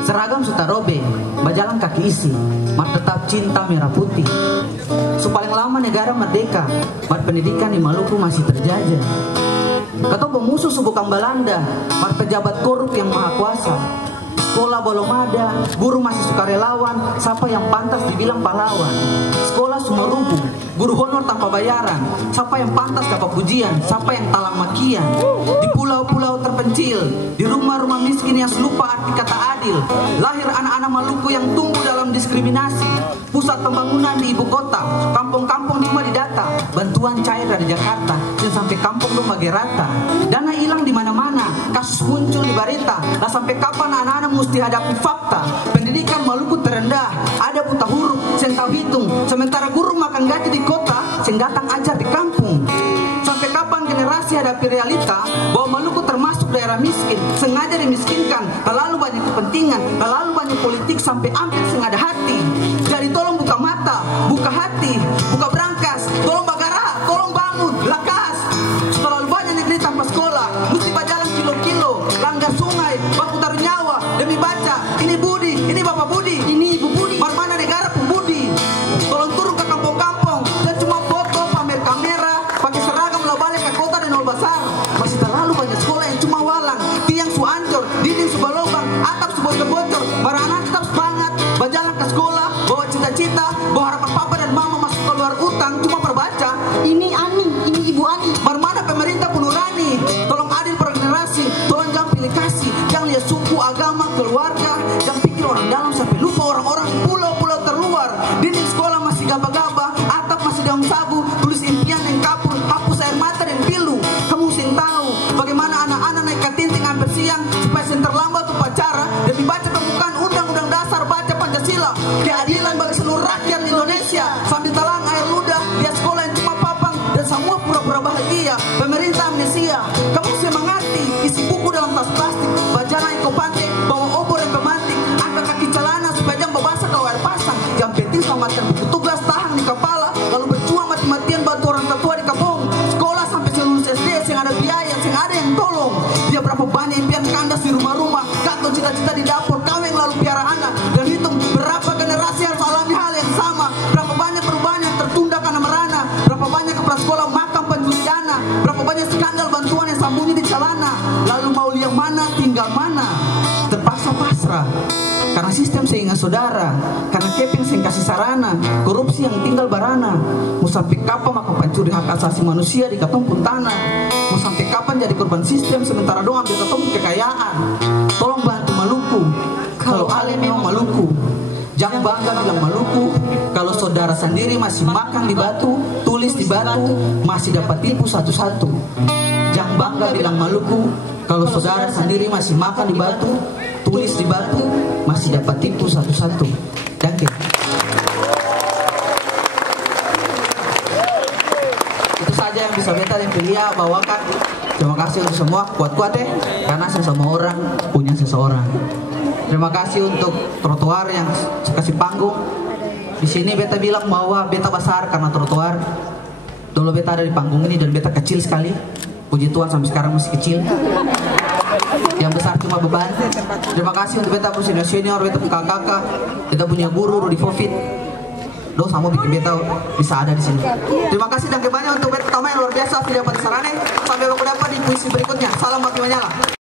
Seragam suta robe, bajalan kaki isi, mat tetap cinta merah putih. Paling lama negara merdeka, mat pendidikan di Maluku masih terjajah. Kata pemusuh suku Kambalanda, mat pejabat korup yang maha kuasa. Sekolah belum ada, guru masih sukarelawan, siapa yang pantas dibilang pahlawan. Sekolah semua rubuh, guru honor tanpa bayaran, siapa yang pantas dapat pujian, siapa yang talang makian. Di pulau-pulau terpencil, di rumah-rumah miskin yang lupa arti kata adil, lahir anak-anak Maluku yang tumbuh dalam diskriminasi. Pusat pembangunan di ibu kota, kampung-kampung cuma didata, bantuan cair dari Jakarta, dan sampai kampung rumah gerata. Dana hilang di mana-mana, kasus muncul di berita. Nah sampai kapan anak-anak mesti hadapi fakta? Pendidikan Maluku terendah, ada buta huruf, sen tahu hitung. Sementara guru makan gaji di kota, sen datang ajar di kampung. Sampai kapan generasi hadapi realita bahwa Maluku termasuk daerah miskin, sengaja dimiskinkan, terlalu banyak kepentingan, terlalu banyak politik sampai hampir sengaja hati. Jadi tolong buka mata, buka hati, buka brankas, tolong bagara, tolong bangun, lakas. Terlalu banyak negeri tanpa sekolah, mesti berjalan kilo-kilo, langgar sungai, baku taruh nyawa demi baca. Ini Budi, ini Bapak Budi, ini Ibu Budi. Mana negara pembudi? Tolong turun ke kampung-kampung dan cuma foto pamer kamera, pakai seragam lo balik ke kota dan nol basar. Masih terlalu banyak sekolah yang cuma walang, tiang su ancur, dinding su balobang, atap su bocor-bocor. Para anak tetap semangat, berjalan ke sekolah, bawa cita-cita, bawa harapan papa dan mama masuk keluar utang, cuma perbaca. Ini Ani, ini Ibu Ani. Mana pemerintah penurani, tolong adil per generasi, tolong jangan pilih kasih, jangan lihat suku, agama, keluarga, jangan pikir orang dalam sampai lupa orang-orang di pulau-pulau terluar. Dinding sekolah masih gaba-gaba, atap masih daun sabu, tulis impian yang kapur, hapus air mata dan pilu. Kamu mesti tahu bagaimana anak-anak naik katinting hampir siang supaya sen terlambat upacara demi baca pembukaan undang-undang dasar, baca Pancasila, keadilan bagi seluruh rakyat Indonesia. Sambil telang air ludah, lihat sekolah yang cuma papang dan semua pura-pura bahagia. Pemerintah amnesia, kamu mesti mengerti isi buku dalam tas plastik, bacaan iko pantai, bawa obor yang pemantik, angkat kaki celana supaya jangan babasa kau air pasang. Yang penting selamatkan buku tugas, tahan di kepala, lalu berjuang mati-matian bantu orang tertua di kampung. Sekolah sampai lulus SD, yang ada biaya, yang ada yang tolong. Dia berapa banyak impian kandas di rumah-rumah, gantung cita-cita di dapur, kawin lalu piara anak, dan hitung berapa generasi harus alami hal yang sama. Berapa banyak perubahan yang tertunda karena merana, berapa banyak kepala sekolah makan pencuri dana, berapa banyak skandal bantuan yang sambungi di celana. Lalu mau lihat mana, tinggal mana, terpaksa pasrah karena sistem sehingga saudara, karena keping sehingga kasih sarana, korupsi yang tinggal barana. Mau sampai kapan makan pencuri hak asasi manusia di katumpun tanah? Mau sampai kapan jadi korban sistem sementara dong ambil katumpun kekayaan? Tolong bantu Maluku, kalau Ale memang Maluku. Jangan bangga bilang Maluku, kalau saudara sendiri masih makan di batu, tulis di batu, masih dapat tipu satu-satu. Jangan bangga bilang Maluku, kalau saudara sendiri masih makan di batu, tulis di batu, masih dapat tipu satu-satu. Danke. Itu saja yang bisa beta dan Pilia bawakan. Terima kasih untuk semua, kuat-kuat ya, karena semua orang punya seseorang. Terima kasih untuk trotoar yang kasih panggung. Di sini beta bilang bahwa beta besar karena trotoar. Dulu beta ada di panggung ini dan beta kecil sekali. Puji Tuhan sampai sekarang masih kecil. Yang besar cuma beban. Terima kasih untuk beta punya senior, beta punya kakak, beta punya guru Rudi Fofit. Doh sama bikin beta bisa ada di sini. Terima kasih dan banyak untuk beta pertama yang luar biasa, Video Patisarane. Sampai berjumpa di puisi berikutnya. Salam Baki Manyala.